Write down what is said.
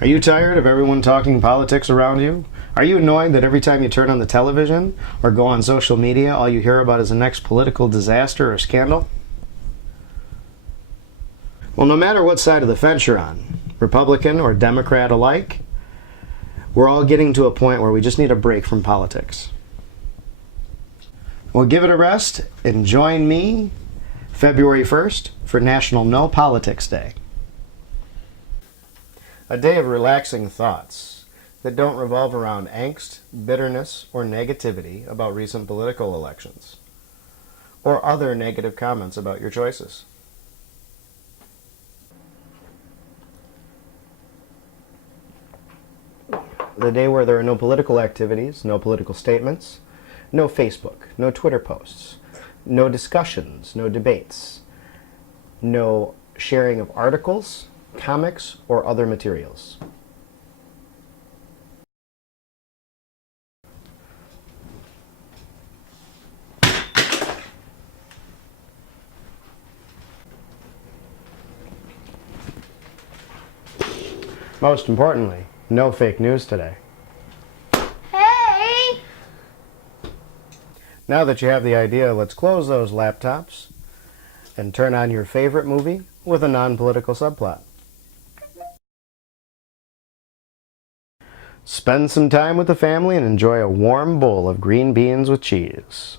Are you tired of everyone talking politics around you? Are you annoyed that every time you turn on the television or go on social media, all you hear about is the next political disaster or scandal? Well, no matter what side of the fence you're on, Republican or Democrat alike, we're all getting to a point where we just need a break from politics. Well, give it a rest and join me February 1st for National No Politics Day. A day of relaxing thoughts that don't revolve around angst, bitterness, or negativity about recent political elections, or other negative comments about your choices. The day where there are no political activities, no political statements, no Facebook, no Twitter posts, no discussions, no debates, no sharing of articles, comics, or other materials. Most importantly, no fake news today. Hey! Now that you have the idea, let's close those laptops and turn on your favorite movie with a non-political subplot. Spend some time with the family and enjoy a warm bowl of green beans with cheese.